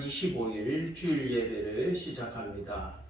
25일 주일 예배를 시작합니다.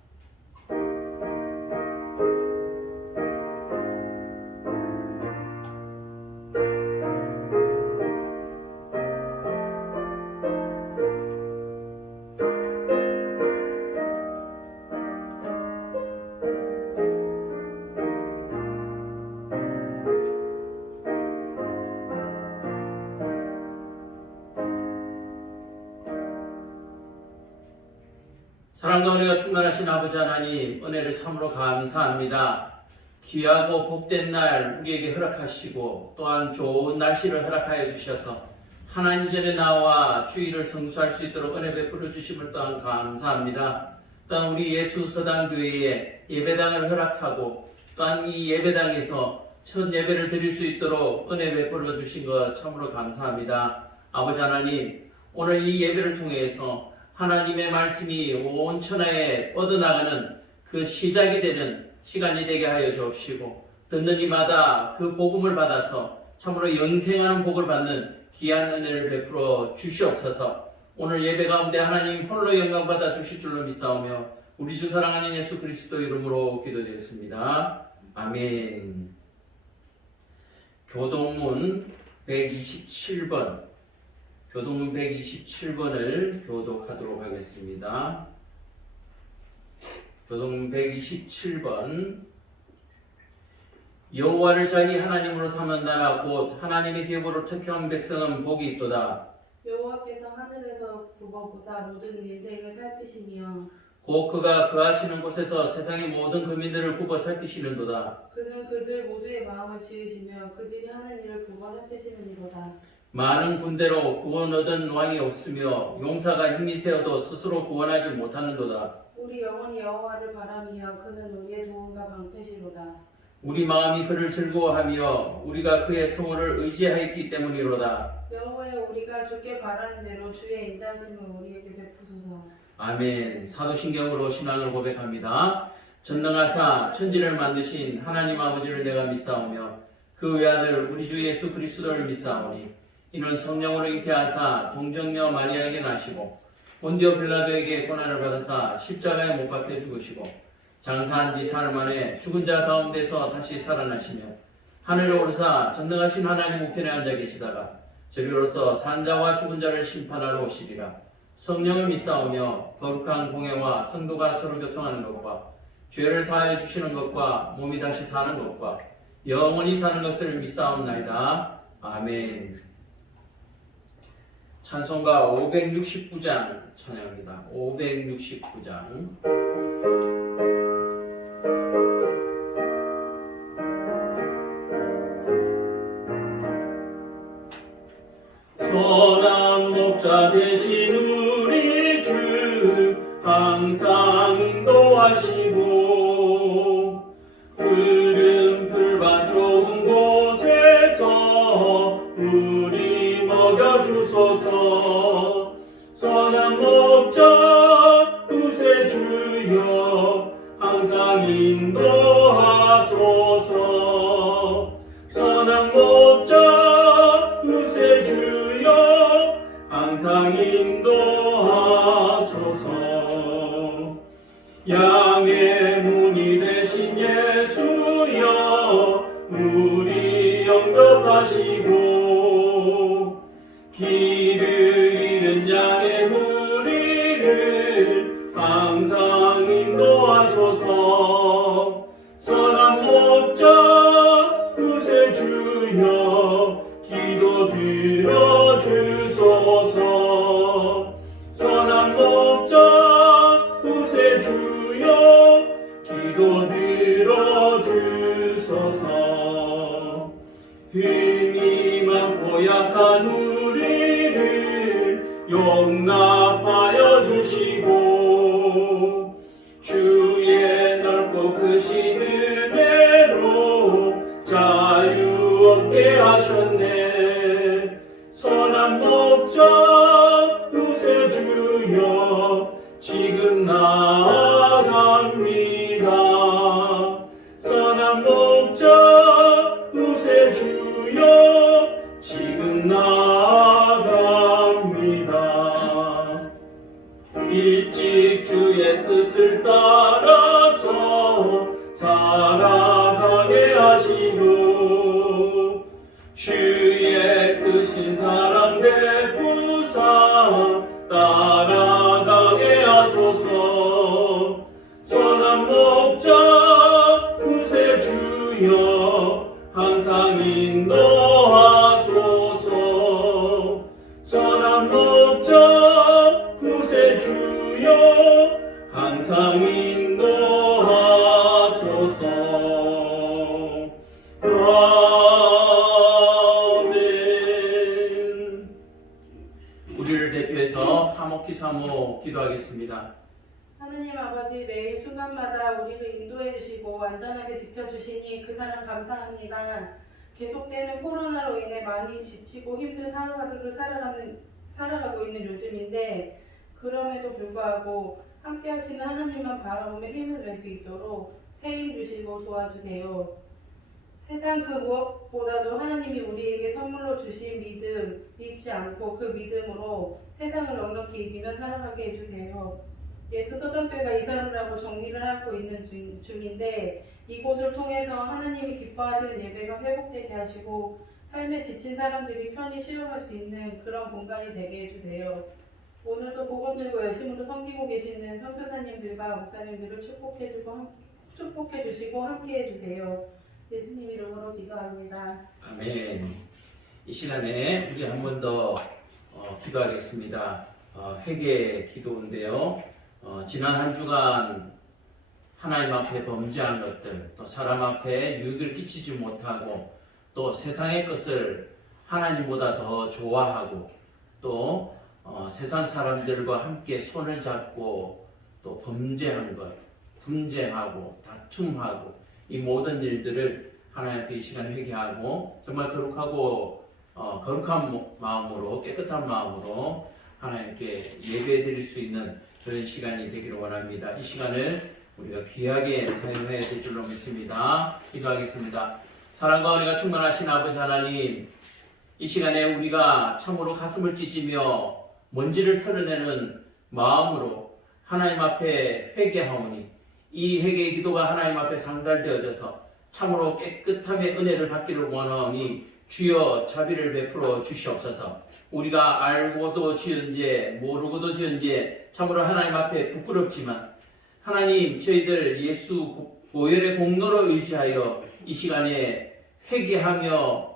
사랑과 은혜가 충만하신 아버지 하나님, 은혜를 참으로 감사합니다. 귀하고 복된 날 우리에게 허락하시고 또한 좋은 날씨를 허락하여 주셔서 하나님 전에 나와 주일을 성수할 수 있도록 은혜 베풀어 주심을 또한 감사합니다. 또한 우리 예수서당교회에 예배당을 허락하고 또한 이 예배당에서 첫 예배를 드릴 수 있도록 은혜 베풀어 주신 것 참으로 감사합니다. 아버지 하나님, 오늘 이 예배를 통해서 하나님의 말씀이 온 천하에 뻗어나가는 그 시작이 되는 시간이 되게 하여 주옵시고, 듣는 이마다 그 복음을 받아서 참으로 영생하는 복을 받는 귀한 은혜를 베풀어 주시옵소서. 오늘 예배 가운데 하나님 홀로 영광 받아 주실 줄로 믿사오며 우리 주 사랑하는 예수 그리스도 이름으로 기도드렸습니다. 아멘. 교동문 127번 교동문 127번을 교독하도록 하겠습니다. 교동문 127번. 여호와를 자기 하나님으로 삼은 나라 곧 하나님의 기업으로 택한 백성은 복이 있도다. 여호와께서 하늘에서 굽어보다 모든 인생을 살피시며 곧 그가 거하시는 곳에서 세상의 모든 거민들을 굽어 살피시는도다. 그는 그들 모두의 마음을 지으시며 그들이 하는 일을 굽어 살피시느니로다. 많은 군대로 구원 얻은 왕이 없으며 용사가 힘이 세어도 스스로 구원하지 못하는도다. 우리 영혼이 여호와를 바라며 그는 우리의 도움과 방패시로다. 우리 마음이 그를 즐거워하며 우리가 그의 성호를 의지하였기 때문이로다. 여호와여, 우리가 주께 바라는 대로 주의 인자하심을 우리에게 베푸소서. 아멘. 사도신경으로 신앙을 고백합니다. 전능하사 천지를 만드신 하나님 아버지를 내가 믿사오며 그 외아들 우리 주 예수 그리스도를 믿사오니 이는 성령으로 잉태하사 동정녀 마리아에게 나시고 본디오 빌라도에게 고난을 받으사 십자가에 못 박혀 죽으시고 장사한 지 사흘 만에 죽은 자 가운데서 다시 살아나시며 하늘에 오르사 전능하신 하나님 우편에 앉아 계시다가 저리로서 산자와 죽은 자를 심판하러 오시리라. 성령을 믿사오며 거룩한 공회와 성도가 서로 교통하는 것과 죄를 사하여 주시는 것과 몸이 다시 사는 것과 영원히 사는 것을 믿사옵나이다. 아멘. 찬송가 569장 찬양합니다. 569장. 선한 목자 되신 우리 주 항상 인도하시고 푸른 풀밭 좋은 곳에서 우리 먹여주소서. 선한 목자 구세주여 항상 인도하소서. 선한 목자 구세주여 항상 인도하소서. 양의 문이 되신 예수여 우리 영접하시고 길을 잃은 양의 무리를 항상 인도하소서. 선한 목자 구세주여 기도 들어주소서. 선한 목자 구세주여 기도 들어주소서. 힘이 많고 약한 우리를 용납하여 주시고 주의 넓고 크신 은혜로 자유 얻게 하셨네. 선한 목자 구세주여 지금 나아갑니다. 선한 목자 구세주여 지금 나아갑니다. 일찍 주의 뜻을 따라서 살아가게 하시고 주의 크신 사랑 베푸사 따라가게 하소서. 선한 목자 구세주여 항상 인도하소서. 선한 목자 구세주여 항상 인도하소서. 아멘. 우리를 대표해서 화목히 사모 기도하겠습니다. 하느님 아버지, 매일 순간마다 우리를 인도해 주시고 안전하게 지켜주시니 그 사람 감사합니다. 계속되는 코로나로 인해 많이 지치고 힘든 하루하루를 살아가고 있는 요즘인데 그럼에도 불구하고 함께 하시는 하나님만 바라보며 힘을 낼 수 있도록 새 힘 주시고 도와주세요. 세상 그 무엇보다도 하나님이 우리에게 선물로 주신 믿음 잃지 않고 그 믿음으로 세상을 넉넉히 이기며 살아가게 해주세요. 예수 서점교회가 이사를 하고 정리를 하고 있는 중인데 이곳을 통해서 하나님이 기뻐하시는 예배가 회복되게 하시고 삶에 지친 사람들이 편히 쉬어갈 수 있는 그런 공간이 되게 해주세요. 오늘도 복음 들고 열심으로 섬기고 계시는 선교사님들과 목사님들을 축복해 주시고 함께 해주세요. 예수님 이름으로 기도합니다. 아멘. 이 시간에 우리 한 번 더 기도하겠습니다. 회개 기도인데요. 지난 한 주간 하나님 앞에 범죄한 것들, 또 사람 앞에 유익을 끼치지 못하고 또 세상의 것을 하나님보다 더 좋아하고 또 세상 사람들과 함께 손을 잡고 또 범죄한 것, 분쟁하고 다툼하고 이 모든 일들을 하나님 앞에 이 시간에 회개하고 정말 거룩한 마음으로 깨끗한 마음으로 하나님께 예배드릴 수 있는 그런 시간이 되기를 원합니다. 이 시간을 우리가 귀하게 사용해야 될 줄로 믿습니다. 기도하겠습니다. 사랑과 은혜가 충만하신 아버지 하나님, 이 시간에 우리가 참으로 가슴을 찢으며 먼지를 털어내는 마음으로 하나님 앞에 회개하오니 이 회개의 기도가 하나님 앞에 상달되어져서 참으로 깨끗함의 은혜를 받기를 원하오니 주여 자비를 베풀어 주시옵소서. 우리가 알고도 지은 죄 모르고도 지은 죄 참으로 하나님 앞에 부끄럽지만 하나님 저희들 예수 보혈의 공로로 의지하여 이 시간에 회개하며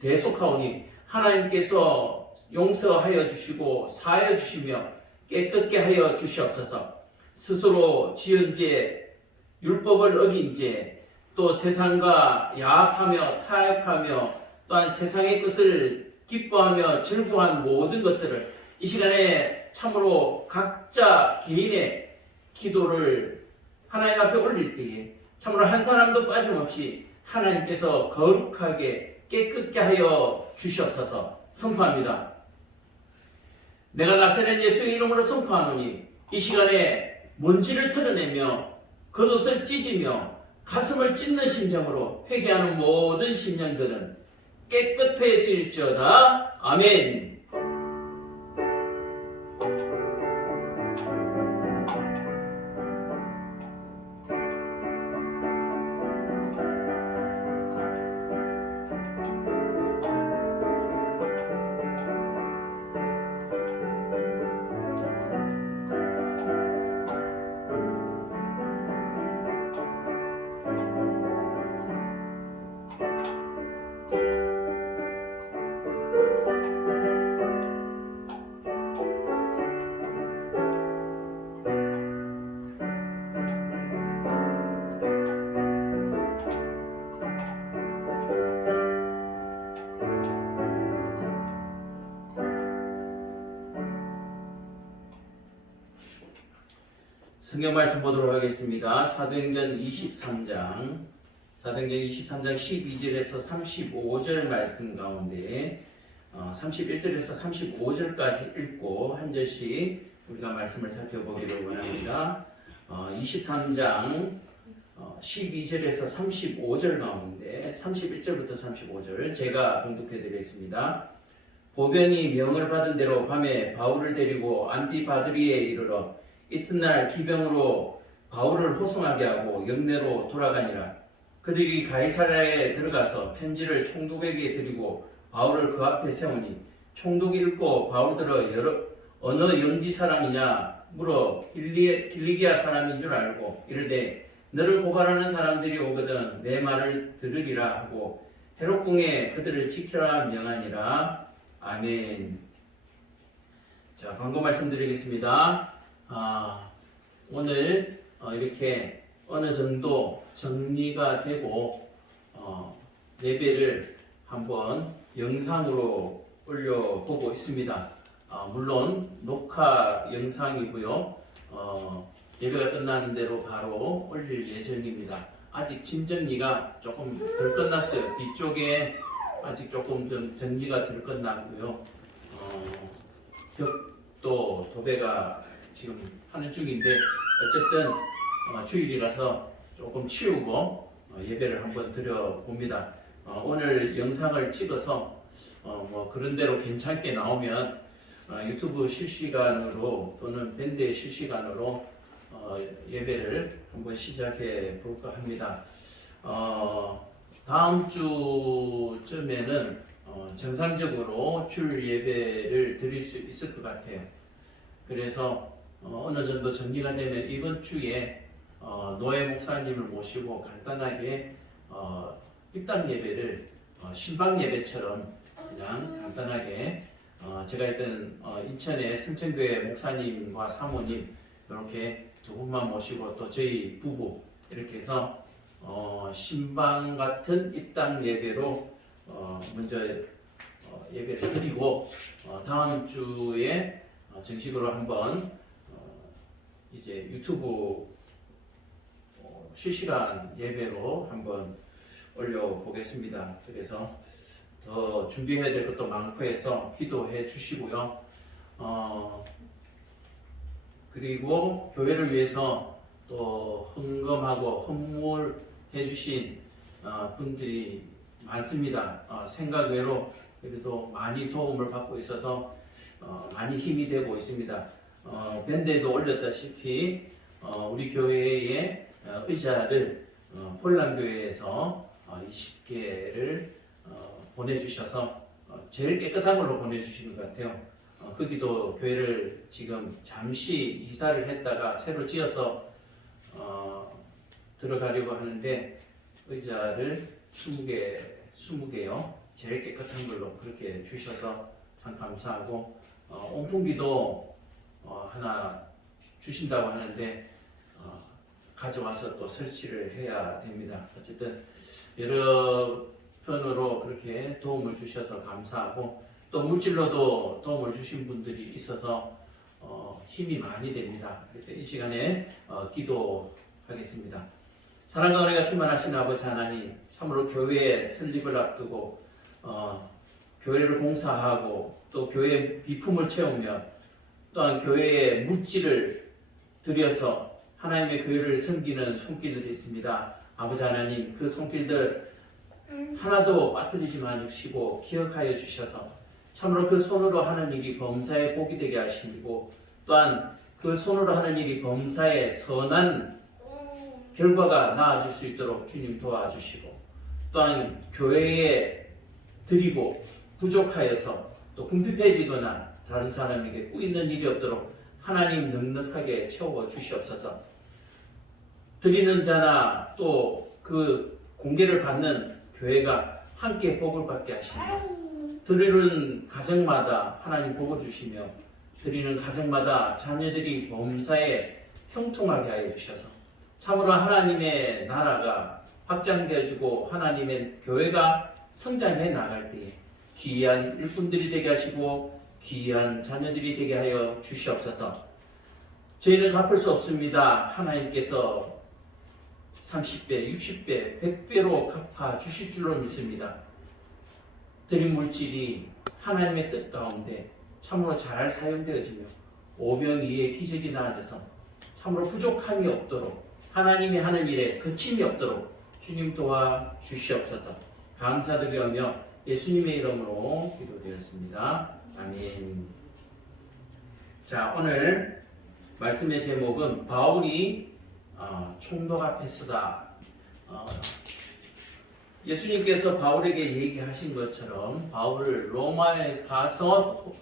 대속하오니 하나님께서 용서하여 주시고 사하여 주시며 깨끗게 하여 주시옵소서. 스스로 지은 죄, 율법을 어긴 죄, 또 세상과 야합하며 타협하며 또한 세상의 것을 기뻐하며 즐거워한 모든 것들을 이 시간에 참으로 각자 개인의 기도를 하나님 앞에 올릴 때에 참으로 한 사람도 빠짐없이 하나님께서 거룩하게 깨끗게 하여 주시옵소서. 선포합니다. 내가 나사렛 예수의 이름으로 선포하노니 이 시간에 먼지를 털어내며 겉옷을 찢으며 가슴을 찢는 심정으로 회개하는 모든 심령들은 깨끗해질지어다. 아멘. 성경 말씀 보도록 하겠습니다. 사도행전 23장 12절에서 35절 말씀 가운데 31절에서 35절까지 읽고 한 절씩 우리가 말씀을 살펴보기를 원합니다. 23장 12절에서 35절 가운데 31절부터 35절 제가 봉독해 드리겠습니다. 보변이 명을 받은 대로 밤에 바울을 데리고 안디바드리에 이르러 이튿날 기병으로 바울을 호송하게 하고 영내로 돌아가니라. 그들이 가이사랴에 들어가서 편지를 총독에게 드리고 바울을 그 앞에 세우니 총독이 읽고 바울들어 어느 영지 사람이냐 물어 길리기아 사람인 줄 알고 이르되 너를 고발하는 사람들이 오거든 내 말을 들으리라 하고 헤롯궁에 그들을 지키라 명하니라. 아멘. 자, 광고 말씀드리겠습니다. 오늘 이렇게 어느 정도 정리가 되고 예배를 한번 영상으로 올려보고 있습니다. 물론 녹화 영상이고요. 예배가 끝나는 대로 바로 올릴 예정입니다. 아직 짐 정리가 조금 덜 끝났어요. 뒤쪽에 아직 조금 좀 정리가 덜 끝났고요. 벽도 도배가 지금 하는 중인데 어쨌든 주일이라서 조금 치우고 예배를 한번 드려봅니다. 오늘 영상을 찍어서 뭐 그런 대로 괜찮게 나오면 유튜브 실시간으로 또는 밴드의 실시간으로 예배를 한번 시작해 볼까 합니다. 다음 주쯤에는 정상적으로 줄 예배를 드릴 수 있을 것 같아요. 그래서 어느 정도 정리가 되면 이번 주에 노예 목사님을 모시고 간단하게 입당 예배를 신방 예배처럼 그냥 간단하게 제가 있던 인천의 승천교회 목사님과 사모님 이렇게 두 분만 모시고 또 저희 부부 이렇게 해서 신방 같은 입당 예배로 먼저 예배를 드리고 다음 주에 정식으로 한번 이제 유튜브 실시간 예배로 한번 올려보겠습니다. 그래서 더 준비해야 될 것도 많고 해서 기도해 주시고요. 그리고 교회를 위해서 또 헌금하고 헌물해 주신 분들이 많습니다. 생각 외로 그래도 많이 도움을 받고 있어서 많이 힘이 되고 있습니다. 밴드에도 올렸다시피 우리 교회의 의자를 폴란교회에서 20개를 보내주셔서 제일 깨끗한 걸로 보내주시는 것 같아요. 거기도 교회를 지금 잠시 이사를 했다가 새로 지어서 들어가려고 하는데 의자를 20개요. 제일 깨끗한 걸로 그렇게 주셔서 참 감사하고 온풍기도 하나 주신다고 하는데 가져와서 또 설치를 해야 됩니다. 어쨌든 여러 편으로 그렇게 도움을 주셔서 감사하고 또 물질로도 도움을 주신 분들이 있어서 힘이 많이 됩니다. 그래서 이 시간에 기도하겠습니다. 사랑과 은혜가 충만하신 아버지 하나님, 참으로 교회의 설립을 앞두고 교회를 공사하고 또 교회의 비품을 채우며 또한 교회의 물질을 들여서 하나님의 교회를 섬기는 손길들이 있습니다. 아버지 하나님, 그 손길들 하나도 빠뜨리지 마시고 기억하여 주셔서 참으로 그 손으로 하는 일이 범사의 복이 되게 하시고 또한 그 손으로 하는 일이 범사의 선한 결과가 나아질 수 있도록 주님 도와주시고 또한 교회에 드리고 부족하여서 또 궁핍해지거나 다른 사람에게 꾸이는 일이 없도록 하나님 넉넉하게 채워 주시옵소서. 드리는 자나 또 그 공개를 받는 교회가 함께 복을 받게 하시며 드리는 가정마다 하나님 복을 주시며 드리는 가정마다 자녀들이 범사에 형통하게 하여 주셔서 참으로 하나님의 나라가 확장되어지고 하나님의 교회가 성장해 나갈 때에 귀한 일꾼들이 되게 하시고 귀한 자녀들이 되게 하여 주시옵소서. 저희는 갚을 수 없습니다. 하나님께서 30배, 60배, 100배로 갚아 주실 줄로 믿습니다. 드린 물질이 하나님의 뜻 가운데 참으로 잘 사용되어지며 오병이의 기적이 나아져서 참으로 부족함이 없도록 하나님이 하는 일에 거침이 없도록 주님 도와 주시옵소서. 감사드리며 예수님의 이름으로 기도되었습니다. 아멘. 자, 오늘 말씀의 제목은 바울이 총독 앞에 서다. 예수님께서 바울에게 얘기하신 것처럼 바울을 로마에 가서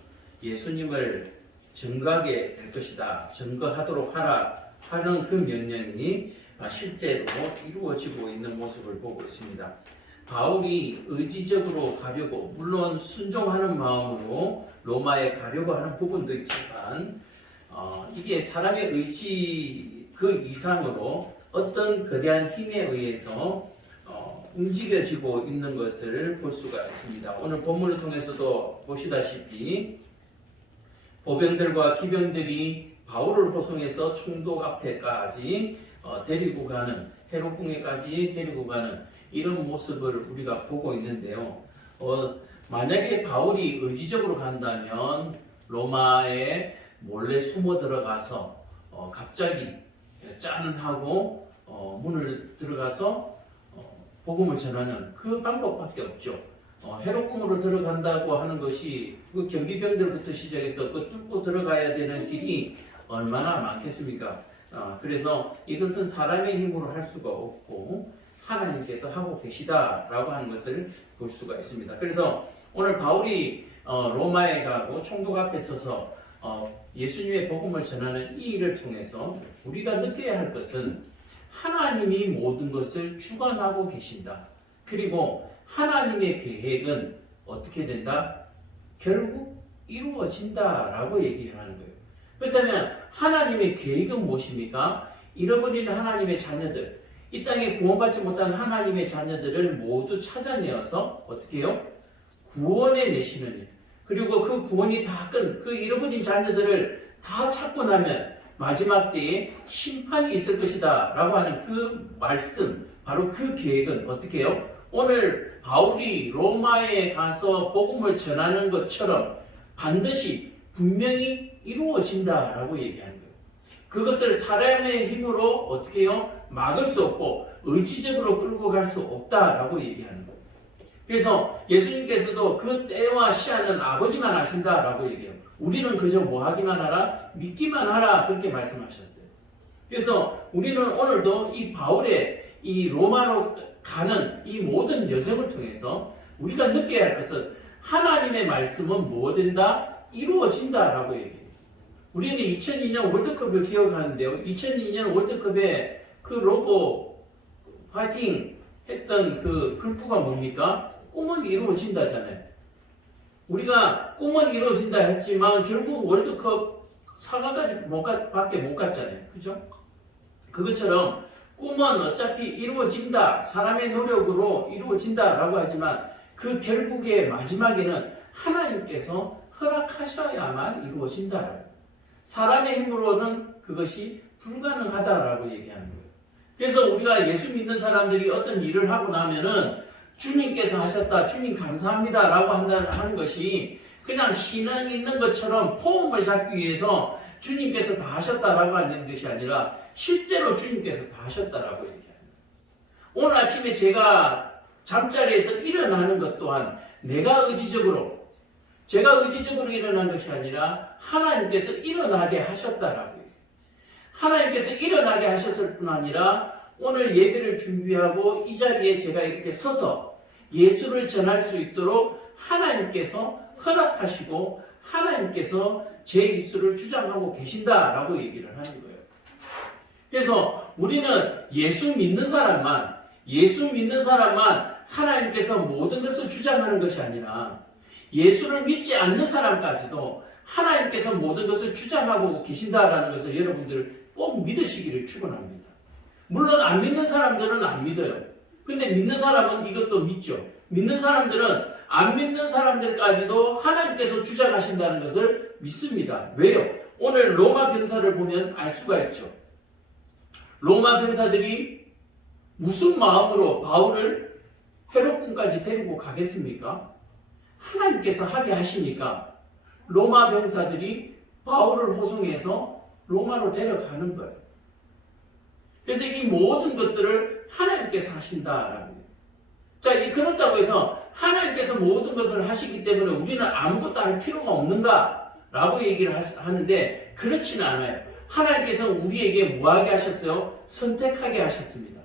예수님을 증거하게 될 것이다. 증거하도록 하라 하는 그 명령이 실제로 이루어지고 있는 모습을 보고 있습니다. 바울이 의지적으로 가려고, 물론 순종하는 마음으로 로마에 가려고 하는 부분도 있지만 이게 사람의 의지 그 이상으로 어떤 거대한 힘에 의해서 움직여지고 있는 것을 볼 수가 있습니다. 오늘 본문을 통해서도 보시다시피 보병들과 기병들이 바울을 호송해서 총독 앞에까지 데리고 가는, 헤롯궁에까지 데리고 가는 이런 모습을 우리가 보고 있는데요. 만약에 바울이 의지적으로 간다면 로마에 몰래 숨어 들어가서 갑자기 짠 하고 문을 들어가서 복음을 전하는 그 방법밖에 없죠. 헤롯궁으로 들어간다고 하는 것이 그 경비병들부터 시작해서 그 뚫고 들어가야 되는 길이 얼마나 많겠습니까? 그래서 이것은 사람의 힘으로 할 수가 없고 하나님께서 하고 계시다라고 하는 것을 볼 수가 있습니다. 그래서 오늘 바울이 로마에 가고 총독 앞에 서서 예수님의 복음을 전하는 이 일을 통해서 우리가 느껴야 할 것은 하나님이 모든 것을 주관하고 계신다. 그리고 하나님의 계획은 어떻게 된다? 결국 이루어진다라고 얘기하는 거예요. 그렇다면 하나님의 계획은 무엇입니까? 잃어버린 하나님의 자녀들, 이 땅에 구원받지 못한 하나님의 자녀들을 모두 찾아내어서 어떻게 해요? 구원해 내시는 일. 그리고 그 구원이 다 그 잃어버린 자녀들을 다 찾고 나면 마지막 때에 심판이 있을 것이다 라고 하는 그 말씀, 바로 그 계획은 어떻게 해요? 오늘 바울이 로마에 가서 복음을 전하는 것처럼 반드시 분명히 이루어진다라고 얘기하는 거예요. 그것을 사람의 힘으로 어떻게 해요? 막을 수 없고 의지적으로 끌고 갈 수 없다라고 얘기하는 거예요. 그래서 예수님께서도 그 때와 시한은 아버지만 아신다라고 얘기해요. 우리는 그저 뭐 하기만 하라? 믿기만 하라. 그렇게 말씀하셨어요. 그래서 우리는 오늘도 이 바울의 이 로마로 가는 이 모든 여정을 통해서 우리가 느껴야 할 것은 하나님의 말씀은 뭐 된다? 이루어진다라고 얘기해요. 우리는 2002년 월드컵을 기억하는데요. 2002년 월드컵에 그 로고 파이팅 했던 그 글프가 뭡니까? 꿈은 이루어진다잖아요. 우리가 꿈은 이루어진다 했지만 결국 월드컵 4강까지 밖에 못 갔잖아요. 그죠? 그것처럼 꿈은 어차피 이루어진다. 사람의 노력으로 이루어진다라고 하지만 그 결국의 마지막에는 하나님께서 허락하셔야만 이루어진다라고. 사람의 힘으로는 그것이 불가능하다라고 얘기하는 거예요. 그래서 우리가 예수 믿는 사람들이 어떤 일을 하고 나면은 주님께서 하셨다, 주님 감사합니다 라고 하는 것이 그냥 신앙 있는 것처럼 폼을 잡기 위해서 주님께서 다 하셨다라고 하는 것이 아니라 실제로 주님께서 다 하셨다라고 얘기합니다. 오늘 아침에 제가 잠자리에서 일어나는 것 또한 제가 의지적으로 일어난 것이 아니라 하나님께서 일어나게 하셨다라고 얘기해요. 하나님께서 일어나게 하셨을 뿐 아니라 오늘 예배를 준비하고 이 자리에 제가 이렇게 서서 예수를 전할 수 있도록 하나님께서 허락하시고 하나님께서 제 입술을 주장하고 계신다라고 얘기를 하는 거예요. 그래서 우리는 예수 믿는 사람만 하나님께서 모든 것을 주장하는 것이 아니라 예수를 믿지 않는 사람까지도 하나님께서 모든 것을 주장하고 계신다라는 것을 여러분들 꼭 믿으시기를 축원합니다. 물론 안 믿는 사람들은 안 믿어요. 근데 믿는 사람은 이것도 믿죠. 믿는 사람들은 안 믿는 사람들까지도 하나님께서 주장하신다는 것을 믿습니다. 왜요? 오늘 로마 병사를 보면 알 수가 있죠. 로마 병사들이 무슨 마음으로 바울을 헤롯궁까지 데리고 가겠습니까? 하나님께서 하게 하시니까 로마 병사들이 바울을 호송해서 로마로 데려가는 거예요. 그래서 이 모든 것들을 하나님께서 하신다라는 거예요. 자, 그렇다고 해서 하나님께서 모든 것을 하시기 때문에 우리는 아무것도 할 필요가 없는가? 라고 얘기를 하는데 그렇지는 않아요. 하나님께서 우리에게 뭐하게 하셨어요? 선택하게 하셨습니다.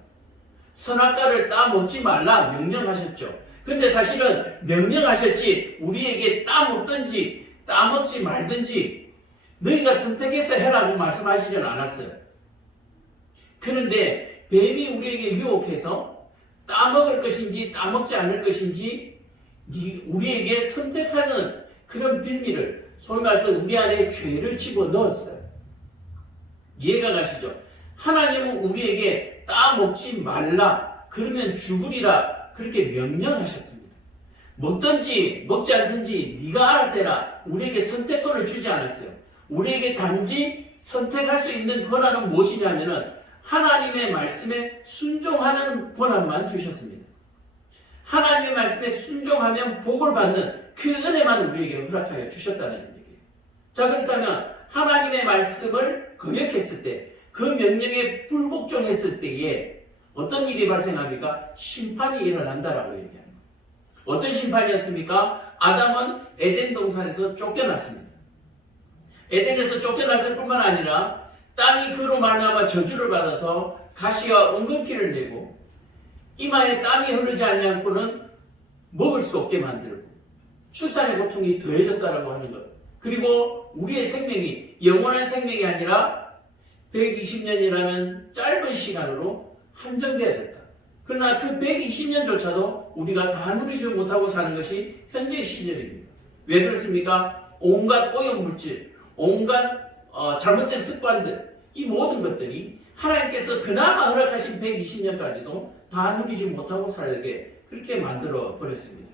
선악과를 따먹지 말라 명령하셨죠. 근데 사실은 명령하셨지 우리에게 따먹든지 따먹지 말든지 너희가 선택해서 해라고 말씀하시지는 않았어요. 그런데 뱀이 우리에게 유혹해서 따먹을 것인지 따먹지 않을 것인지 우리에게 선택하는 그런 비밀을, 소위 말해서 우리 안에 죄를 집어넣었어요. 이해가 가시죠? 하나님은 우리에게 따먹지 말라, 그러면 죽으리라 그렇게 명령하셨습니다. 먹든지 먹지 않든지 네가 알아서 해라, 우리에게 선택권을 주지 않았어요. 우리에게 단지 선택할 수 있는 권한은 무엇이냐면은 하나님의 말씀에 순종하는 권한만 주셨습니다. 하나님의 말씀에 순종하면 복을 받는 그 은혜만 우리에게 허락하여 주셨다는 얘기예요. 자, 그렇다면 하나님의 말씀을 거역했을 때, 그 명령에 불복종했을 때에 어떤 일이 발생합니까? 심판이 일어난다라고 얘기합니다. 어떤 심판이었습니까? 아담은 에덴 동산에서 쫓겨났습니다. 에덴에서 쫓겨났을 뿐만 아니라 땅이 그로 말미암아 저주를 받아서 가시와 엉겅퀴를 내고 이마에 땀이 흐르지 않고는 먹을 수 없게 만들고 출산의 고통이 더해졌다라고 하는 것. 그리고 우리의 생명이 영원한 생명이 아니라 120년이라는 짧은 시간으로 한정되어졌다. 그러나 그 120년조차도 우리가 다 누리지 못하고 사는 것이 현재의 시절입니다. 왜 그렇습니까? 온갖 오염물질, 온갖 잘못된 습관들, 이 모든 것들이 하나님께서 그나마 허락하신 120년까지도 다 누리지 못하고 살게 그렇게 만들어 버렸습니다.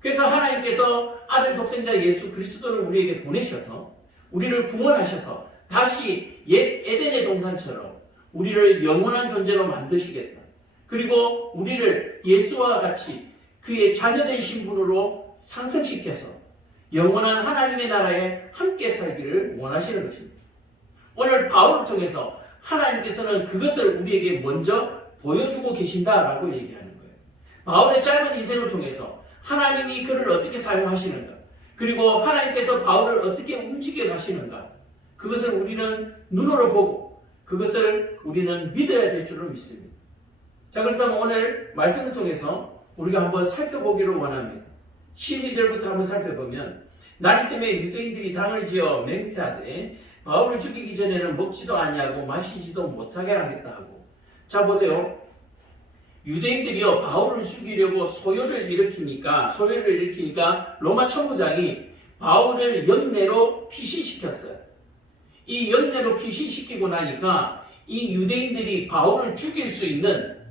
그래서 하나님께서 아들 독생자 예수 그리스도를 우리에게 보내셔서 우리를 구원하셔서 다시 옛 에덴의 동산처럼 우리를 영원한 존재로 만드시겠다. 그리고 우리를 예수와 같이 그의 자녀된 신분으로 상승시켜서 영원한 하나님의 나라에 함께 살기를 원하시는 것입니다. 오늘 바울을 통해서 하나님께서는 그것을 우리에게 먼저 보여주고 계신다라고 얘기하는 거예요. 바울의 짧은 인생을 통해서 하나님이 그를 어떻게 사용하시는가, 그리고 하나님께서 바울을 어떻게 움직여 가시는가, 그것을 우리는 눈으로 보고 그것을 우리는 믿어야 될 줄을 믿습니다. 자, 그렇다면 오늘 말씀을 통해서 우리가 한번 살펴보기를 원합니다. 12절부터 한번 살펴보면, 날 있음에 유대인들이 당을 지어 맹세하되 바울을 죽이기 전에는 먹지도 아니하고 마시지도 못하게 하겠다 하고. 자, 보세요. 유대인들이요, 바울을 죽이려고 소요를 일으키니까 로마 천부장이 바울을 영내로 피신시켰어요. 이 영내로 피신시키고 나니까 이 유대인들이 바울을 죽일 수 있는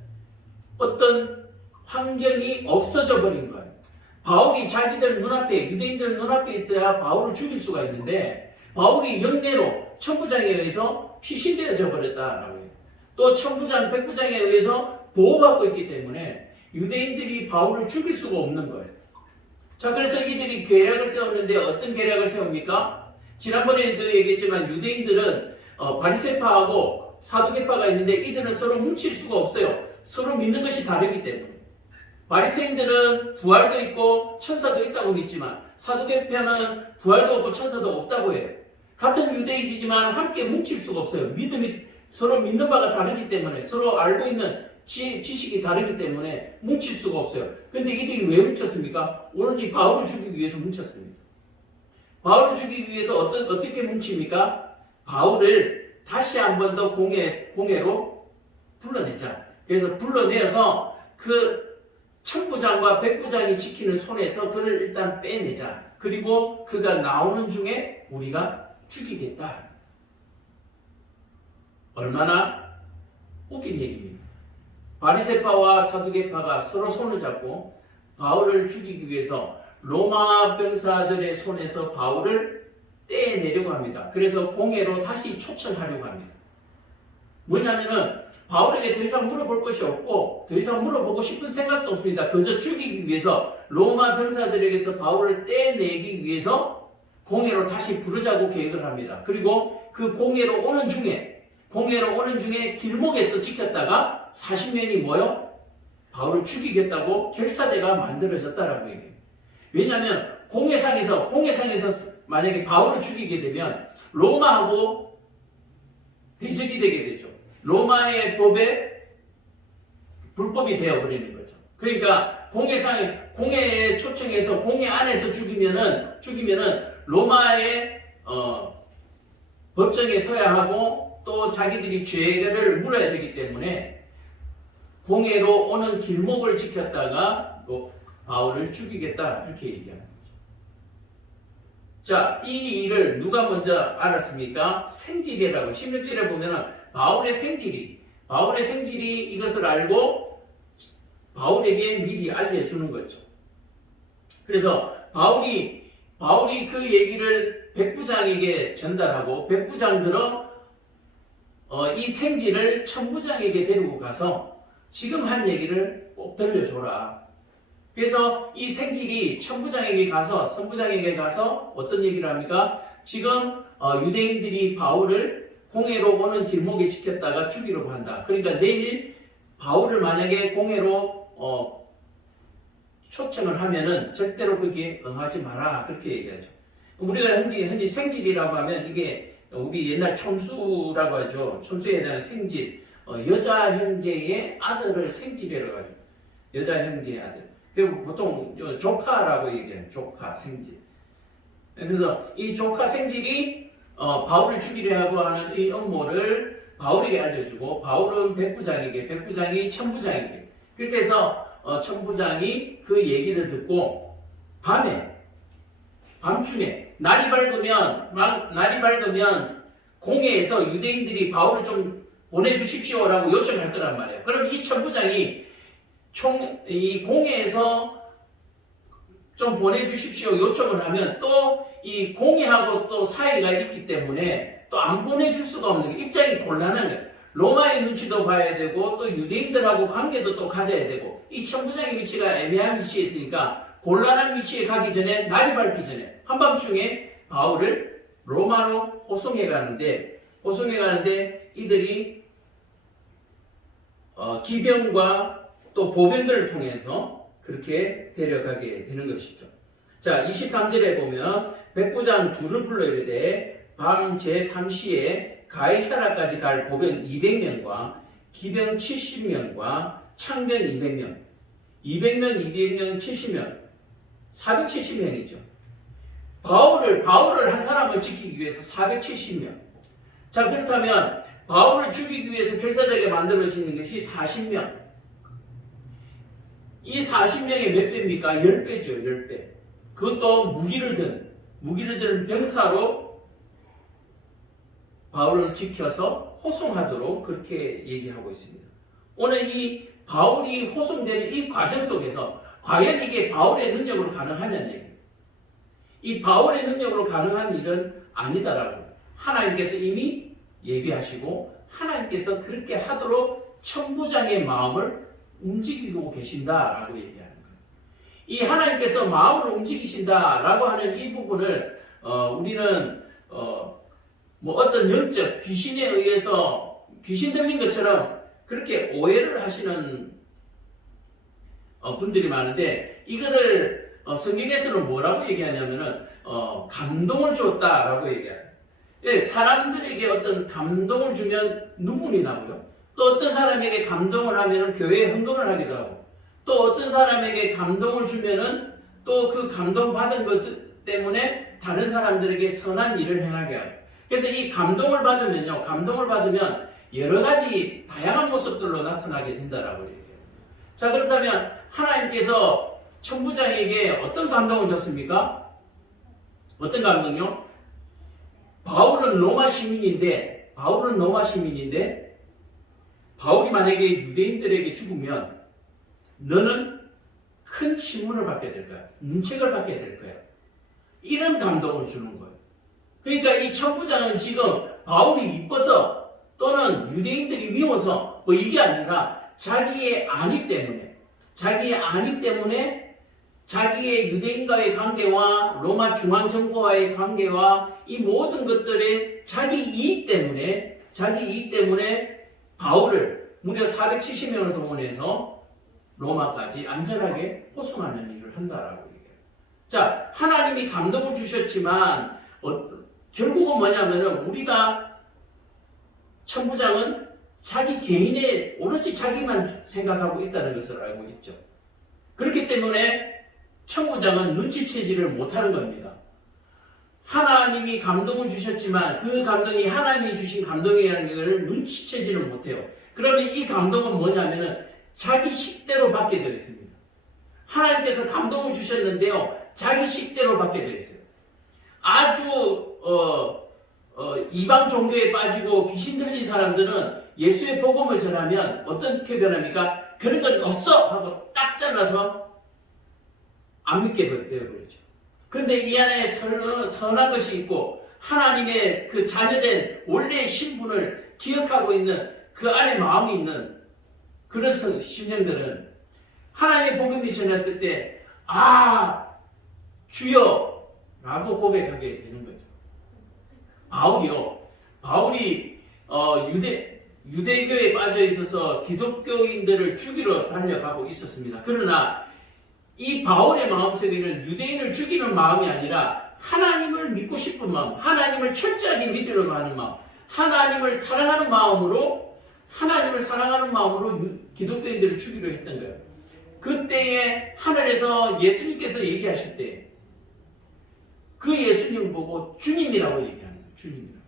어떤 환경이 없어져 버린 거예요. 바울이 자기들 눈앞에, 유대인들 눈앞에 있어야 바울을 죽일 수가 있는데 바울이 영내로 천부장에 의해서 피신되어져 버렸다라고 해요. 또 천부장, 백부장에 의해서 보호받고 있기 때문에 유대인들이 바울을 죽일 수가 없는 거예요. 자, 그래서 이들이 계략을 세웠는데 어떤 계략을 세웁니까? 지난번에도 얘기했지만 유대인들은 바리새파하고 사두개파가 있는데 이들은 서로 뭉칠 수가 없어요. 서로 믿는 것이 다르기 때문에. 바리새인들은 부활도 있고 천사도 있다고 믿지만 사두개파는 부활도 없고 천사도 없다고 해요. 같은 유대인이지만 함께 뭉칠 수가 없어요. 믿음이 서로 믿는 바가 다르기 때문에, 서로 알고 있는 지식이 다르기 때문에 뭉칠 수가 없어요. 근데 이들이 왜 뭉쳤습니까? 오로지 바울을 죽이기 위해서 뭉쳤습니다. 바울을 죽이기 위해서 어떻게 뭉칩니까? 바울을 다시 한 번 더 공회로 불러내자. 그래서 불러내어서 그 천부장과 백부장이 지키는 손에서 그를 일단 빼내자. 그리고 그가 나오는 중에 우리가 죽이겠다. 얼마나 웃긴 얘기입니다. 바리새파와 사두개파가 서로 손을 잡고 바울을 죽이기 위해서 로마 병사들의 손에서 바울을 떼내려고 합니다. 그래서 공회로 다시 초청하려고 합니다. 뭐냐면은 바울에게 더 이상 물어볼 것이 없고 더 이상 물어보고 싶은 생각도 없습니다. 그저 죽이기 위해서, 로마 병사들에게서 바울을 떼내기 위해서 공회로 다시 부르자고 계획을 합니다. 그리고 그 공회로 오는 중에 길목에서 지켰다가 40명이 모여 바울을 죽이겠다고 결사대가 만들어졌다라고 얘기해요. 왜냐하면 공회상에서 만약에 바울을 죽이게 되면 로마하고 대적이 되게 되죠. 로마의 법에 불법이 되어버리는 거죠. 그러니까 공회에 초청해서 공회 안에서 죽이면은 로마의 법정에 서야 하고 또 자기들이 죄를 물어야 되기 때문에 공회로 오는 길목을 지켰다가 또 바울을 죽이겠다 이렇게 얘기합니다. 자, 이 일을 누가 먼저 알았습니까? 생질이라고 16절에 보면은 바울의 생질이 이것을 알고 바울에게 미리 알려주는 거죠. 그래서 바울이 그 얘기를 백부장에게 전달하고 백부장 들어 이 생질을 천부장에게 데리고 가서 지금 한 얘기를 꼭 들려줘라. 그래서 이 생질이 천부장에게 가서 선부장에게 가서 어떤 얘기를 합니까? 지금 유대인들이 바울을 공회로 오는 길목에 지켰다가 죽이려고 한다. 그러니까 내일 바울을 만약에 공회로 초청을 하면은 절대로 거기에 응하지 마라. 그렇게 얘기하죠. 우리가 흔히 생질이라고 하면 이게 우리 옛날 촌수라고 하죠. 촌수에 대한 생질. 여자 형제의 아들을 생질이라고 하죠. 여자 형제의 아들. 그리고 보통 조카라고 얘기해요. 조카, 생질. 그래서 이 조카 생질이 바울을 죽이려 하고 하는 이 음모를 바울에게 알려주고 바울은 백부장이 천부장에게 그렇게 해서 천부장이 그 얘기를 듣고 밤중에 날이 밝으면 공회에서 유대인들이 바울을 좀 보내주십시오라고 요청할 거란 말이에요. 그럼 이 천부장이 이 공회에서 좀 보내주십시오 요청을 하면 또 이 공회하고 또 사이가 있기 때문에 또 안 보내줄 수가 없는 게 입장이 곤란한 거예요. 로마의 눈치도 봐야 되고 또 유대인들하고 관계도 또 가져야 되고 이 천부장의 위치가 애매한 위치에 있으니까 곤란한 위치에 가기 전에 날이 밝기 전에 한밤중에 바울을 로마로 호송해 가는데 이들이 기병과 또 보병들을 통해서 그렇게 데려가게 되는 것이죠. 자, 23절에 보면 백부장 둘을 불러 이르되 밤 제3시에 가이사라까지 갈 보병 200명과 기병 70명과 창병 200명 70명 470명이죠. 바울을 한 사람을 지키기 위해서 470명. 자, 그렇다면 바울을 죽이기 위해서 결사되게 만들어지는 것이 40명. 이 40명의 몇 배입니까? 10배죠. 10배. 그것도 무기를 든 병사로 바울을 지켜서 호송하도록 그렇게 얘기하고 있습니다. 오늘 이 바울이 호송되는 이 과정 속에서 과연 이게 바울의 능력으로 가능하냐는 얘기예요. 이 바울의 능력으로 가능한 일은 아니다라고 하나님께서 이미 예비하시고 하나님께서 그렇게 하도록 천부장의 마음을 움직이고 계신다라고 얘기하는 거예요. 이 하나님께서 마음을 움직이신다라고 하는 이 부분을 우리는 어떤 영적 귀신에 의해서 귀신 들린 것처럼 그렇게 오해를 하시는 분들이 많은데 이거를 성경에서는 뭐라고 얘기하냐면은 감동을 줬다라고 얘기해요. 예, 사람들에게 어떤 감동을 주면 눈물이 나고요. 또 어떤 사람에게 감동을 하면은 교회에 헌금을 하기도 하고, 또 어떤 사람에게 감동을 주면은 또 그 감동받은 것 때문에 다른 사람들에게 선한 일을 행하게 하고. 그래서 이 감동을 받으면 여러 가지 다양한 모습들로 나타나게 된다라고 얘기해요. 자, 그렇다면 하나님께서 천부장에게 어떤 감동을 줬습니까? 어떤 감동요? 바울은 로마 시민인데 바울이 만약에 유대인들에게 죽으면 너는 큰 신문을 받게 될 거야. 문책을 받게 될 거야. 이런 감동을 주는 거예요. 그러니까 이 천부장은 지금 바울이 이뻐서 또는 유대인들이 미워서 이게 아니라 자기의 안위 때문에 자기의 유대인과의 관계와 로마 중앙정부와의 관계와 이 모든 것들의 자기 이익 때문에 바울을 무려 470명을 동원해서 로마까지 안전하게 호송하는 일을 한다라고 얘기해요. 자, 하나님이 감동을 주셨지만 결국은 뭐냐면은 우리가 천부장은 자기 개인의 오로지 자기만 생각하고 있다는 것을 알고 있죠. 그렇기 때문에 천부장은 눈치채지를 못하는 겁니다. 하나님이 감동을 주셨지만 그 감동이 하나님이 주신 감동이라는 것을 눈치채지는 못해요. 그러면 이 감동은 뭐냐면은 자기 식대로 받게 되어 있습니다. 하나님께서 감동을 주셨는데요, 자기 식대로 받게 되어 있어요. 아주 이방 종교에 빠지고 귀신 들린 사람들은 예수의 복음을 전하면 어떻게 변합니까? 그런 건 없어 하고 딱 잘라서 안 믿게 되어버리죠. 그런데 이 안에 선한 것이 있고 하나님의 그 자녀된 원래의 신분을 기억하고 있는 그 안에 마음이 있는 그런 심령들은 하나님의 복음이 전했을 때 주여 라고 고백하게 되는 거죠. 바울이 유대교에 빠져 있어서 기독교인들을 죽이러 달려가고 있었습니다. 그러나 이 바울의 마음속에는 유대인을 죽이는 마음이 아니라 하나님을 믿고 싶은 마음, 하나님을 철저하게 믿으려고 하는 마음, 하나님을 사랑하는 마음으로 기독교인들을 죽이려 했던 거예요. 그때에 하늘에서 예수님께서 얘기하실 때 그 예수님을 보고 주님이라고 얘기하는 거예요. 주님이라고.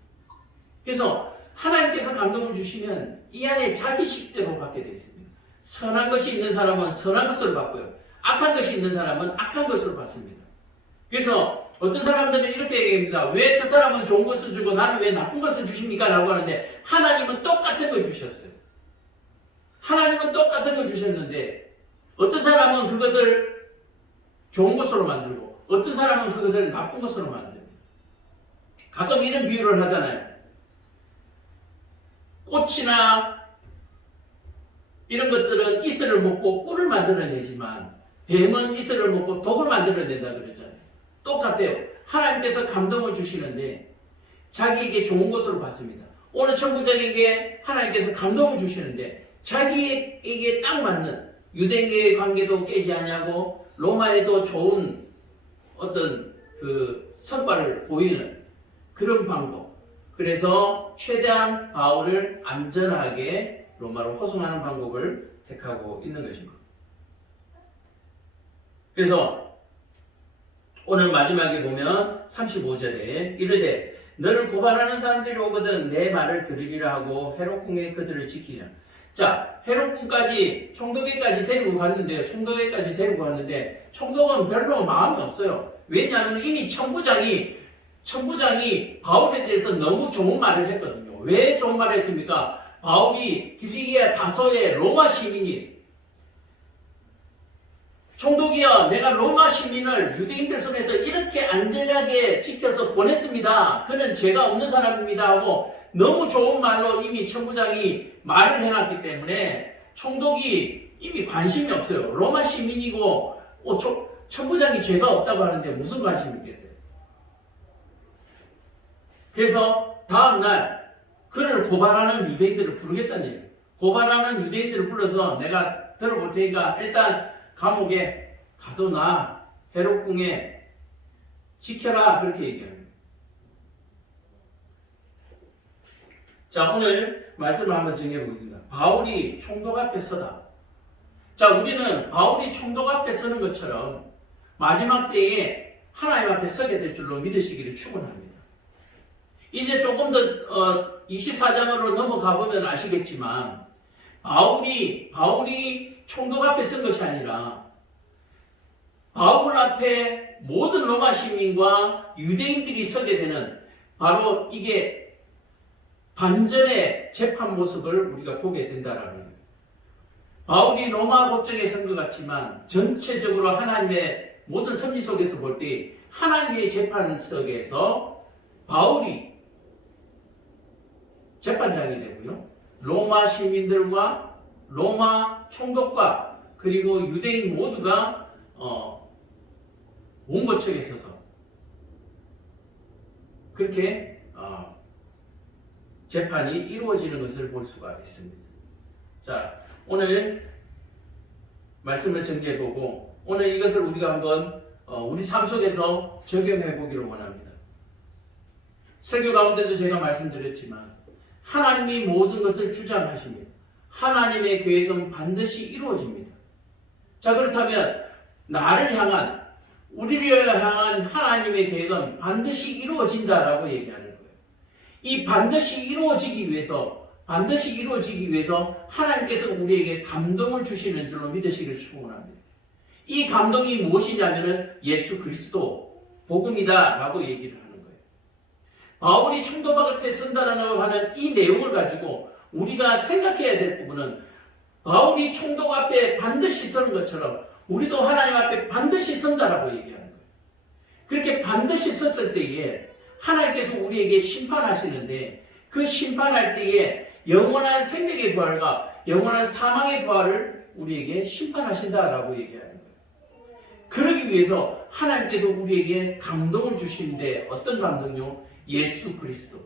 그래서 하나님께서 감동을 주시면 이 안에 자기 식대로 받게 되어 있습니다. 선한 것이 있는 사람은 선한 것을 받고요. 악한 것이 있는 사람은 악한 것을 받습니다. 그래서 어떤 사람들은 이렇게 얘기합니다. 왜 저 사람은 좋은 것을 주고 나는 왜 나쁜 것을 주십니까? 라고 하는데 하나님은 똑같은 걸 주셨어요. 하나님은 똑같은 걸 주셨는데 어떤 사람은 그것을 좋은 것으로 만들고 어떤 사람은 그것을 나쁜 것으로 만듭니다. 가끔 이런 비유를 하잖아요. 꽃이나 이런 것들은 이슬을 먹고 꿀을 만들어내지만 뱀은 이슬을 먹고 독을 만들어낸다 그러잖아요. 똑같아요. 하나님께서 감동을 주시는데 자기에게 좋은 것으로 받습니다. 오늘 천부장에게 하나님께서 감동을 주시는데 자기에게 딱 맞는 유대인과의 관계도 깨지 않냐고 로마에도 좋은 어떤 그 성과를 보이는 그런 방법. 그래서 최대한 바울을 안전하게 로마로 호송하는 방법을 택하고 있는 것입니다. 그래서 오늘 마지막에 보면 35절에 이르되 너를 고발하는 사람들이 오거든 내 말을 들으리라 하고 헤롯궁에 그들을 지키라. 자, 헤롯궁까지 총독에까지 데리고 갔는데요. 총독은 별로 마음이 없어요. 왜냐하면 이미 천부장이 바울에 대해서 너무 좋은 말을 했거든요. 왜 좋은 말을 했습니까? 바울이 길리기아 다소의 로마 시민이 총독이여 내가 로마 시민을 유대인들 손에서 이렇게 안전하게 지켜서 보냈습니다. 그는 죄가 없는 사람입니다 하고 너무 좋은 말로 이미 천부장이 말을 해놨기 때문에 총독이 이미 관심이 없어요. 로마 시민이고 천부장이 죄가 없다고 하는데 무슨 관심이 있겠어요. 그래서 다음날 그를 고발하는 유대인들을 부르겠다는 얘기예요. 고발하는 유대인들을 불러서 내가 들어볼 테니까 일단 감옥에 가둬놔. 헤롯궁에 지켜라. 그렇게 얘기합니다. 자, 오늘 말씀을 한번 정해보겠습니다. 바울이 총독 앞에 서다. 자, 우리는 바울이 총독 앞에 서는 것처럼 마지막 때에 하나님 앞에 서게 될 줄로 믿으시기를 축원합니다. 이제 조금 더 24장으로 넘어가 보면 아시겠지만 바울이 총독 앞에 선 것이 아니라 바울 앞에 모든 로마 시민과 유대인들이 서게 되는 바로 이게 반전의 재판 모습을 우리가 보게 된다라는 거예요. 바울이 로마 법정에 선 것 같지만 전체적으로 하나님의 모든 섭리 속에서 볼 때 하나님의 재판석에서 바울이 재판장이 되고요. 로마 시민들과 로마 총독과 그리고 유대인 모두가 원고청에 서서 그렇게 재판이 이루어지는 것을 볼 수가 있습니다. 자, 오늘 말씀을 전개해보고 오늘 이것을 우리가 한번 우리 삶 속에서 적용해보기를 원합니다. 설교 가운데도 제가 말씀드렸지만 하나님이 모든 것을 주장하십니다. 하나님의 계획은 반드시 이루어집니다. 자, 그렇다면 나를 향한, 우리를 향한 하나님의 계획은 반드시 이루어진다라고 얘기하는 거예요. 이 반드시 이루어지기 위해서 하나님께서 우리에게 감동을 주시는 줄로 믿으시기를 축원합니다. 이 감동이 무엇이냐면은 예수 그리스도 복음이다라고 얘기를 하는 거예요. 바울이 총독 앞에 선다라고 하는 이 내용을 가지고 우리가 생각해야 될 부분은 바울이 총독 앞에 반드시 서는 것처럼 우리도 하나님 앞에 반드시 선다라고 얘기하는 거예요. 그렇게 반드시 섰을 때에 하나님께서 우리에게 심판하시는데 그 심판할 때에 영원한 생명의 부활과 영원한 사망의 부활을 우리에게 심판하신다라고 얘기하는 거예요. 그러기 위해서 하나님께서 우리에게 감동을 주시는데 어떤 감동이요? 예수 그리스도.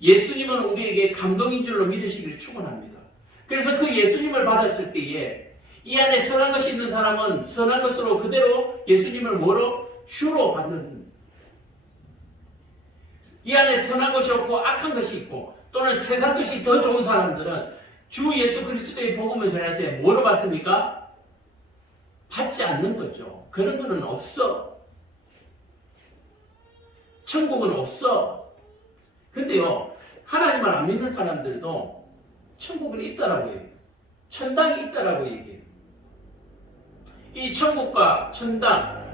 예수님은 우리에게 감동인 줄로 믿으시기를 축원합니다. 그래서 그 예수님을 받았을 때에 이 안에 선한 것이 있는 사람은 선한 것으로 그대로 예수님을 뭐로? 주로 받는. 이 안에 선한 것이 없고 악한 것이 있고 또는 세상 것이 더 좋은 사람들은 주 예수 그리스도의 복음을 전할 때 뭐로 받습니까? 받지 않는 거죠. 그런 거는 없어. 천국은 없어. 근데요, 하나님을 안 믿는 사람들도 천국은 있다라고 얘기해요. 천당이 있다라고 얘기해요. 이 천국과 천당,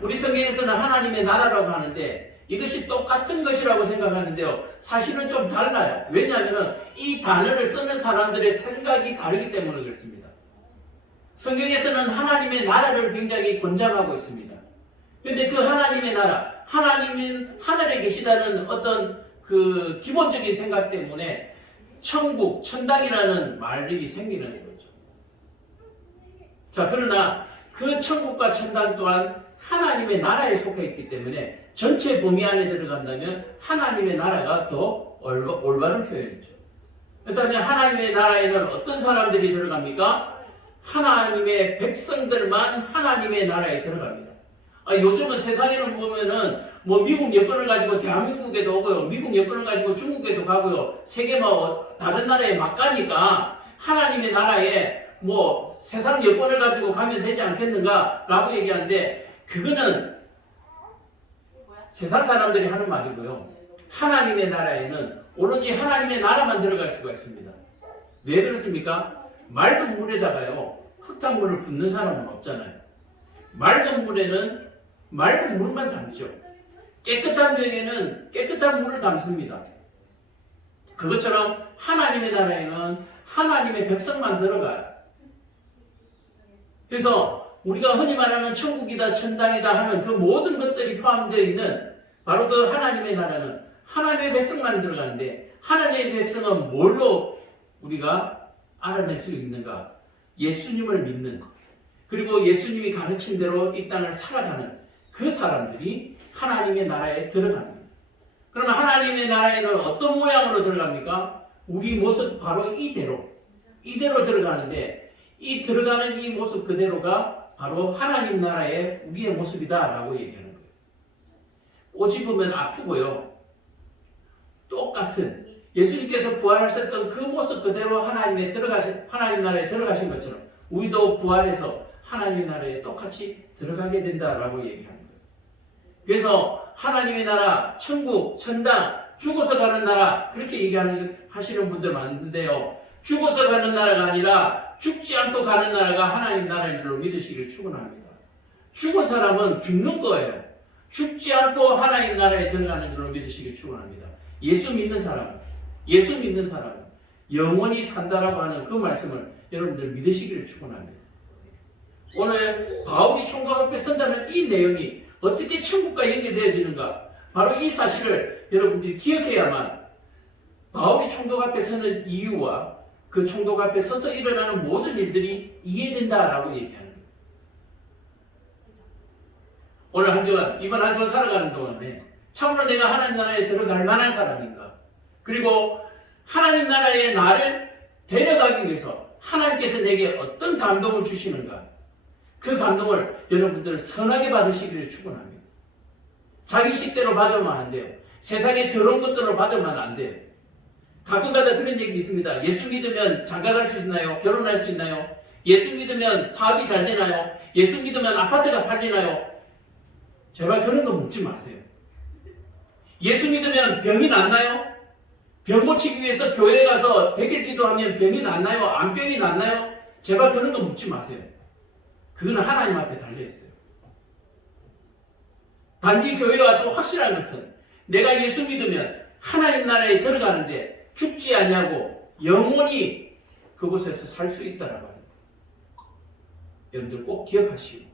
우리 성경에서는 하나님의 나라라고 하는데 이것이 똑같은 것이라고 생각하는데요, 사실은 좀 달라요. 왜냐하면 이 단어를 쓰는 사람들의 생각이 다르기 때문에 그렇습니다. 성경에서는 하나님의 나라를 굉장히 권장하고 있습니다. 그런데 그 하나님의 나라, 하나님은 하늘에 계시다는 어떤 그 기본적인 생각 때문에 천국, 천당이라는 말이 생기는 거죠. 자, 그러나 그 천국과 천당 또한 하나님의 나라에 속해 있기 때문에 전체 범위 안에 들어간다면 하나님의 나라가 더 올바른 표현이죠. 그렇다면 하나님의 나라에는 어떤 사람들이 들어갑니까? 하나님의 백성들만 하나님의 나라에 들어갑니다. 요즘은 세상에는 보면은 뭐 미국 여권을 가지고 대한민국에도 오고요, 미국 여권을 가지고 중국에도 가고요, 세계 뭐 다른 나라에 막 가니까 하나님의 나라에 뭐 세상 여권을 가지고 가면 되지 않겠는가 라고 얘기하는데 그거는 세상 사람들이 하는 말이고요. 하나님의 나라에는 오로지 하나님의 나라만 들어갈 수가 있습니다. 왜 그렇습니까? 맑은 물에다가요, 흙탕물을 붓는 사람은 없잖아요. 맑은 물에는 맑은 물만 담죠. 깨끗한 병에는 깨끗한 물을 담습니다. 그것처럼 하나님의 나라에는 하나님의 백성만 들어가요. 그래서 우리가 흔히 말하는 천국이다, 천당이다 하는 그 모든 것들이 포함되어 있는 바로 그 하나님의 나라는 하나님의 백성만 들어가는데 하나님의 백성은 뭘로 우리가 알아낼 수 있는가? 예수님을 믿는, 그리고 예수님이 가르친 대로 이 땅을 살아가는 그 사람들이 하나님의 나라에 들어갑니다. 그러면 하나님의 나라에는 어떤 모양으로 들어갑니까? 우리 모습 바로 이대로 들어가는데 이 들어가는 이 모습 그대로가 바로 하나님 나라의 우리의 모습이다라고 얘기하는 거예요. 꼬집으면 아프고요. 똑같은 예수님께서 부활하셨던 그 모습 그대로 하나님 나라에 들어가신 것처럼 우리도 부활해서 하나님 나라에 똑같이 들어가게 된다라고 얘기하는 거예요. 그래서 하나님의 나라, 천국, 천당, 죽어서 가는 나라 그렇게 하시는 분들 많은데요. 죽어서 가는 나라가 아니라 죽지 않고 가는 나라가 하나님 나라인 줄로 믿으시기를 축원합니다. 죽은 사람은 죽는 거예요. 죽지 않고 하나님 나라에 들어가는 줄로 믿으시기를 축원합니다. 예수 믿는 사람은 영원히 산다라고 하는 그 말씀을 여러분들 믿으시기를 축원합니다. 오늘 바울이 총독 앞에 선다는 이 내용이 어떻게 천국과 연결되어지는가? 바로 이 사실을 여러분들이 기억해야만 바울이 총독 앞에 서는 이유와 그 총독 앞에 서서 일어나는 모든 일들이 이해된다라고 얘기하는 거예요. 오늘 한 주간, 이번 한 주간 살아가는 동안에 참으로 내가 하나님 나라에 들어갈 만한 사람인가? 그리고 하나님 나라에 나를 데려가기 위해서 하나님께서 내게 어떤 감동을 주시는가, 그 감동을 여러분들 선하게 받으시기를 축원합니다. 자기 식대로 받으면 안 돼요. 세상에 더러운 것들로 받으면 안 돼요. 가끔가다 그런 얘기 있습니다. 예수 믿으면 장가갈 수 있나요? 결혼할 수 있나요? 예수 믿으면 사업이 잘 되나요? 예수 믿으면 아파트가 팔리나요? 제발 그런 거 묻지 마세요. 예수 믿으면 병이 낫나요? 병 고치기 위해서 교회에 가서 100일 기도하면 병이 낫나요? 암병이 낫나요? 제발 그런 거 묻지 마세요. 그거는 하나님 앞에 달려있어요. 단지 교회에 와서 확실한 것은 내가 예수 믿으면 하나님 나라에 들어가는데 죽지 아니하고 영원히 그곳에서 살 수 있다라고 합니다. 여러분들 꼭 기억하시고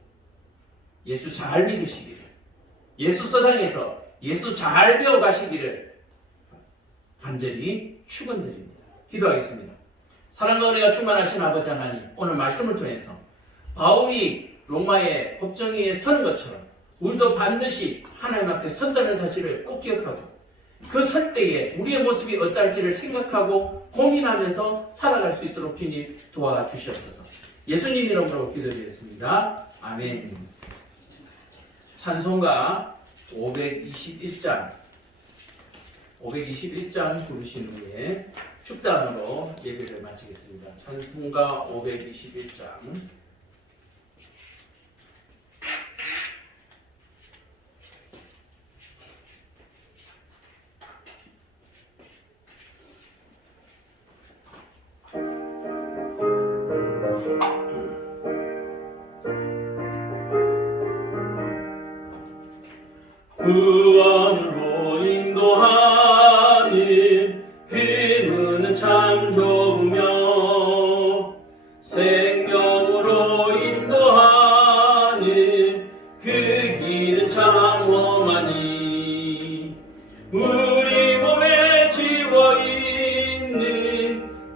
예수 잘 믿으시기를, 예수 서당에서 예수 잘 배워가시기를 간절히 축원드립니다. 기도하겠습니다. 사랑과 은혜가 충만하신 아버지 하나님, 오늘 말씀을 통해서 바울이 로마의 법정에 서는 것처럼 우리도 반드시 하나님 앞에 선다는 사실을 꼭 기억하고 그 설 때에 우리의 모습이 어떨지를 생각하고 고민하면서 살아갈 수 있도록 주님 도와주시옵소서. 예수님 이름으로 기도드리겠습니다. 아멘. 찬송가 521장 부르신 후에 축단으로 예배를 마치겠습니다. 찬송가 521장. 구원으로 인도하니 기분은 참 좋으며 생명으로 인도하니 그 길은 참 험하니 우리 몸에 지워있는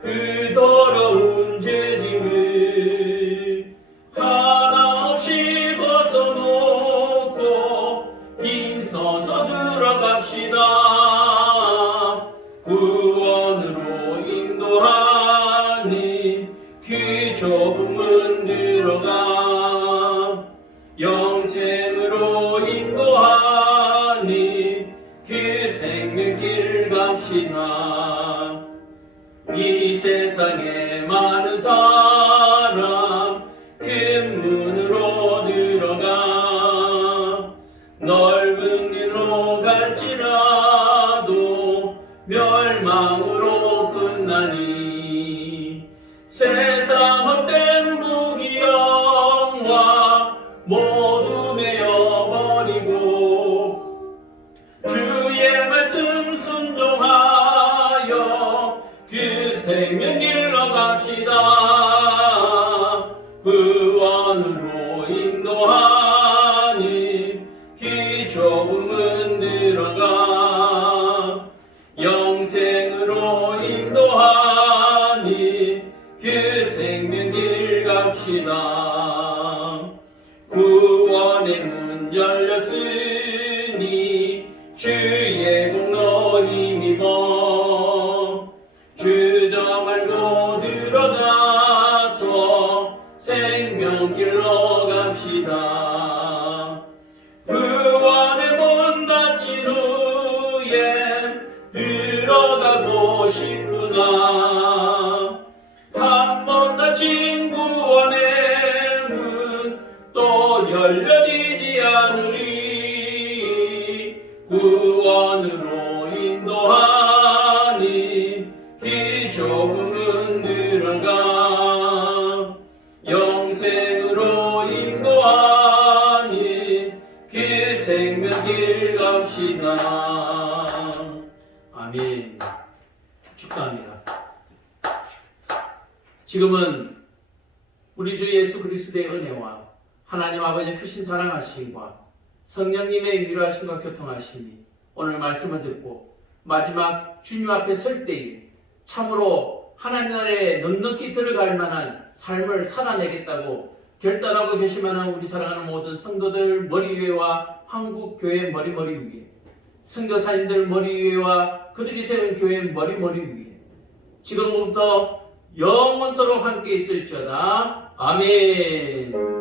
그 더러운 죄짐을 하나 없이 벗어놓고 힘써서 들어갑시다. 구원으로 인도하니 그 좁은 문 들어가 영생으로 인도하니 그 생명길 갑시다. 이 세상에 많은 사람 큰 문으로 들어가 넓은 길로 갈지라도 멸망으로 끝나니 세상 헛된 무기영화 모두 메어버리고 주의 말씀 순종하여 그 생명길로 갑시다. 구원으로 인도하니 그 좁은 문 들어가 영생으로 인도하니 그 생명길 갑시다. 구원의 문 열렸으니 주의 공로 힘입어 주저 말고 들어가서 생명길로 갑시다. 구원의 문 닫힌 후에 들어가고 싶구나. 한 번 닫힌 구원의 문 또 열려지지 않으리. 구원으로 인도하니 그 좁은 문 들어가 영생으로 인도하니 그 생명길 갑시다. 아멘. 축하합니다. 지금은 우리 주 예수 그리스도의 은혜와 하나님 아버지의 크신 사랑하심과 성령님의 위로하심과 교통하심이 오늘 말씀을 듣고 마지막 주님 앞에 설 때에 참으로 하나님 나라에 넉넉히 들어갈 만한 삶을 살아내겠다고 결단하고 계실 만한 우리 사랑하는 모든 성도들 머리 위에와 한국교회 머리 위에 선교사님들 머리 위에와 그들이 세운 교회 머리 위에 지금부터 영원토록 함께 있을지어다. 아멘.